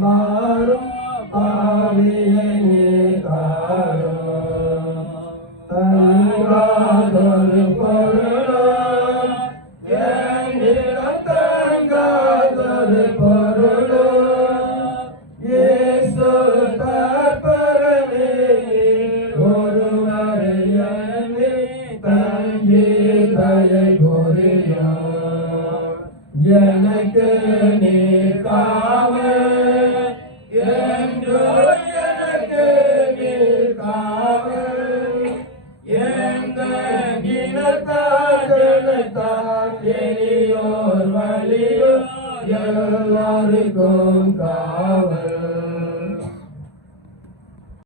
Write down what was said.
மாறும் பாவியை காரும் தங்காதொரு பொருளும் என்னிடம் தங்காதொரு பொருளும் இயேசு தற்பரமே ஒருவரை தங்கி தயை புரியும் எனக்கு நீ காவல் என்று எனக்கு நீ காவல் எந்த இனத்தார் எளியோர் வழியோ எல்லாருக்கும்